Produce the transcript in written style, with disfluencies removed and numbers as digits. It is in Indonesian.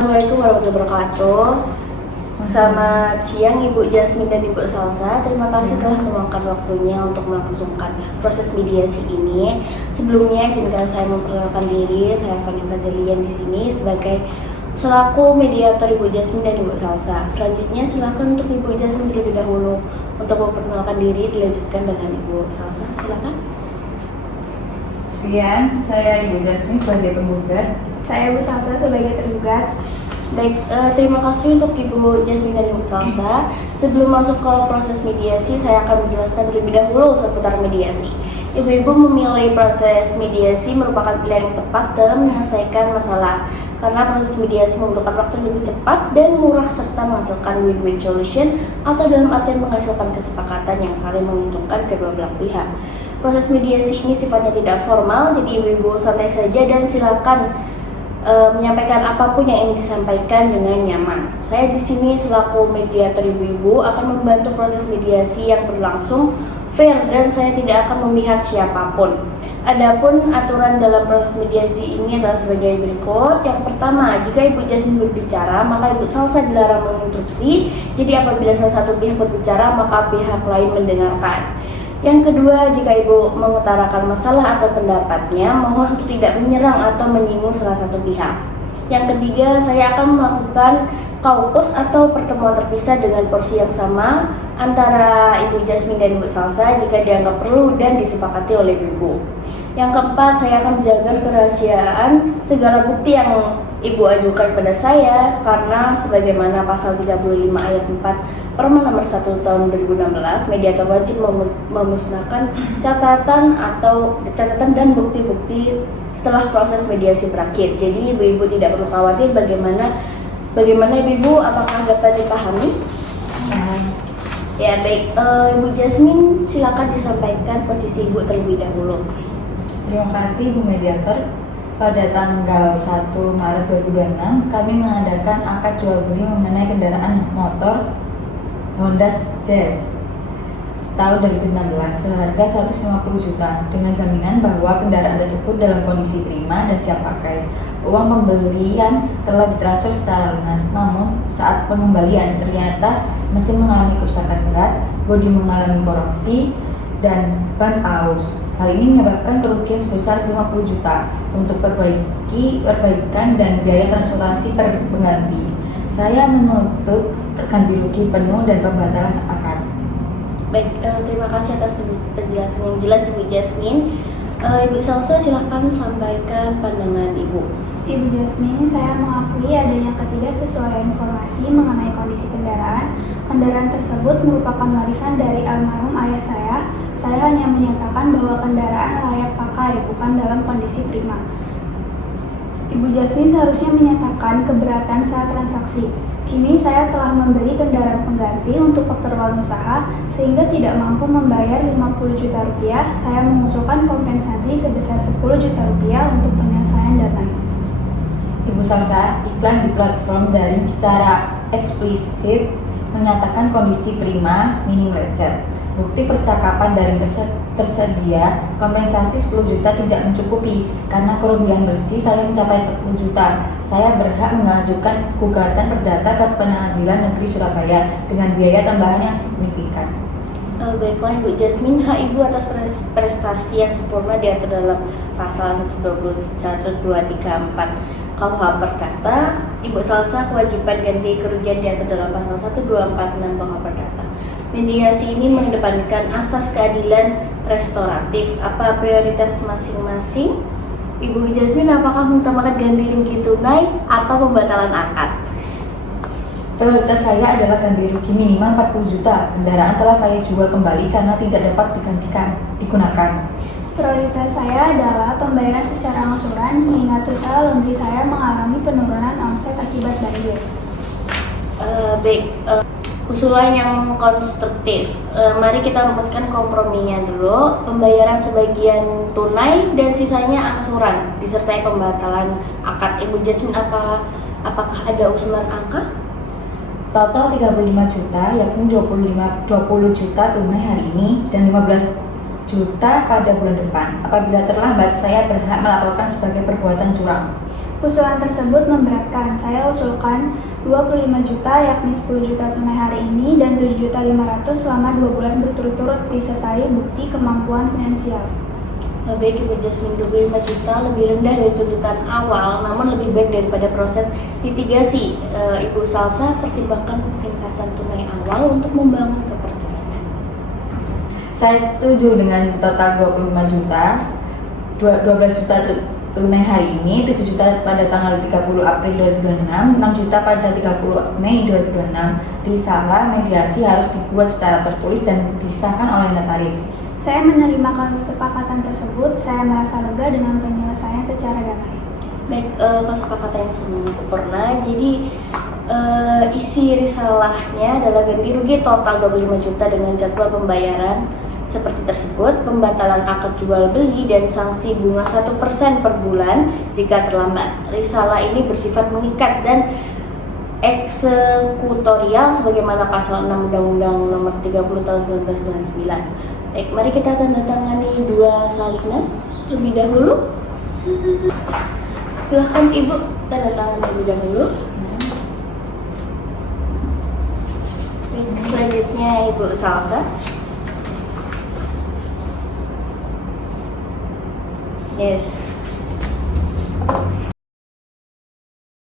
Assalamualaikum warahmatullahi wabarakatuh. Selamat siang Ibu Jasmine dan Ibu Salsa. Terima kasih telah meluangkan waktunya untuk melangsungkan proses mediasi ini. Sebelumnya izinkan saya memperkenalkan diri. Saya Fani Fazalian di sini sebagai selaku mediator Ibu Jasmine dan Ibu Salsa. Selanjutnya silakan untuk Ibu Jasmine terlebih dahulu untuk memperkenalkan diri, dilanjutkan dengan Ibu Salsa. Silakan. Siang, saya Ibu Jasmine sebagai penggugat. Saya Bu Salsa sebagai tergugat. Baik, terima kasih untuk Ibu Jasmine dan Ibu Salsa. Sebelum masuk ke proses mediasi, saya akan menjelaskan terlebih dahulu seputar mediasi. Ibu-ibu memilih proses mediasi merupakan pilihan yang tepat dalam menyelesaikan masalah, karena proses mediasi memerlukan waktu yang lebih cepat dan murah serta menghasilkan win-win solution atau dalam artian menghasilkan kesepakatan yang saling menguntungkan kedua belah pihak. Proses mediasi ini sifatnya tidak formal, jadi ibu-ibu santai saja dan silakan menyampaikan apapun yang ingin disampaikan dengan nyaman. Saya di sini selaku mediator ibu-ibu akan membantu proses mediasi yang berlangsung fair dan saya tidak akan memihak siapapun. Adapun aturan dalam proses mediasi ini adalah sebagai berikut. Yang pertama, jika Ibu Jasmine berbicara, maka Ibu Salsa dilarang menginterupsi. Jadi apabila salah satu pihak berbicara, maka pihak lain mendengarkan. Yang kedua, jika Ibu mengutarakan masalah atau pendapatnya, mohon untuk tidak menyerang atau menyinggung salah satu pihak. Yang ketiga, saya akan melakukan kaukus atau pertemuan terpisah dengan porsi yang sama antara Ibu Jasmine dan Ibu Salsa jika dianggap perlu dan disepakati oleh Ibu. Yang keempat, saya akan menjaga kerahasiaan segala bukti yang Ibu ajukan pada saya karena sebagaimana pasal 35 ayat 4 Permen nomor 1 tahun 2016, mediator wajib memusnahkan catatan dan bukti-bukti setelah proses mediasi berakhir. Jadi ibu-ibu tidak perlu khawatir bagaimana ibu-ibu, apakah dapat dipahami? Ya baik, Ibu Jasmine silakan disampaikan posisi Ibu terlebih dahulu. Terima kasih Bu Mediator. Pada tanggal 1 Maret 2026, kami mengadakan akad jual beli mengenai kendaraan motor Honda Jazz tahun 2016 seharga 150 juta dengan jaminan bahwa kendaraan tersebut dalam kondisi prima dan siap pakai. Uang pembelian telah ditransfer secara lunas, namun saat pengembalian ternyata mesin mengalami kerusakan berat, bodi mengalami korosi, dan ban aus. Hal ini menyebabkan kerugian sebesar 50 juta untuk perbaikan dan biaya transportasi per pengganti. Saya menuntut ganti rugi penuh dan pembatalan akad. Baik, terima kasih atas penjelasan yang jelas Ibu Jasmine. Ibu Salsa silahkan sampaikan pandangan Ibu. Ibu Jasmine, saya mengakui adanya ketidaksesuaian informasi mengenai kondisi kendaraan. Kendaraan tersebut merupakan warisan dari almarhum ayah saya. Saya hanya menyatakan bahwa kendaraan layak pakai, bukan dalam kondisi prima. Ibu Jasmine seharusnya menyatakan keberatan saat transaksi. Kini saya telah membeli kendaraan pengganti untuk keperluan usaha sehingga tidak mampu membayar 50 juta rupiah. Saya mengusulkan kompensasi sebesar 10 juta rupiah untuk penyelesaian datanya. Ibu Salsa, iklan di platform daring secara eksplisit menyatakan kondisi prima, minim lecet. Bukti percakapan daring tersedia, kompensasi 10 juta tidak mencukupi. Karena kerugian bersih saya mencapai 40 juta. Saya berhak mengajukan gugatan perdata ke Pengadilan Negeri Surabaya dengan biaya tambahan yang signifikan. Baiklah Ibu Jasmine, hak Ibu atas prestasi yang sempurna diatur dalam pasal 121, 2, 3, 4 KUH Perdata. Ibu Salsa kewajiban ganti kerugian diatur dalam pasal 1, 2, 4, 6 KUH Perdata. Mediasi ini mengedepankan asas keadilan restoratif. Apa prioritas masing-masing? Ibu Jasmine, apakah mengutamakan ganti rugi tunai atau pembatalan akad? Prioritas saya adalah ganti rugi minimal 40 juta. Kendaraan telah saya jual kembali karena tidak dapat digunakan. Prioritas saya adalah pembayaran secara angsuran, mengingat usaha laundry saya mengalami penurunan omset akibat banjir. Baik, usulan yang konstruktif. Mari kita rumuskan komprominya dulu. Pembayaran sebagian tunai dan sisanya angsuran disertai pembatalan akad. Ibu Jasmine, apakah ada usulan angka? Total 35 juta, yakni 20 juta tunai hari ini dan 15 juta pada bulan depan. Apabila terlambat, saya berhak melaporkan sebagai perbuatan curang. Usulan tersebut memberatkan. Saya usulkan 25 juta yakni 10 juta tunai hari ini dan 7.500.000 selama 2 bulan berturut-turut disertai bukti kemampuan finansial. Baik Ibu Jasmine, 25 juta lebih rendah dari tuntutan awal, namun lebih baik daripada proses litigasi. Ibu Salsa, pertimbangkan peningkatan tunai awal untuk membangun kepercayaan. Saya setuju dengan total 25 juta, 12 juta tunai hari ini, 7 juta pada tanggal 30 April 2026, 6 juta pada 30 Mei 2026. Risalah mediasi harus dibuat secara tertulis dan disahkan oleh notaris. Saya menerima kesepakatan tersebut. Saya merasa lega dengan penyelesaian secara damai. Baik, kesepakatannya sempurna. Jadi isi risalahnya adalah ganti rugi total 25 juta dengan jadwal pembayaran seperti tersebut, pembatalan akad jual beli dan sanksi bunga 1% per bulan jika terlambat. Risalah ini bersifat mengikat dan eksekutorial sebagaimana pasal 6 Undang-Undang Nomor 30 Tahun 1999. Baik, mari kita tanda tangani 2 salinan terlebih dahulu. Silahkan Ibu tanda tangan terlebih dahulu. Baik, selanjutnya Ibu Salsa. Yes.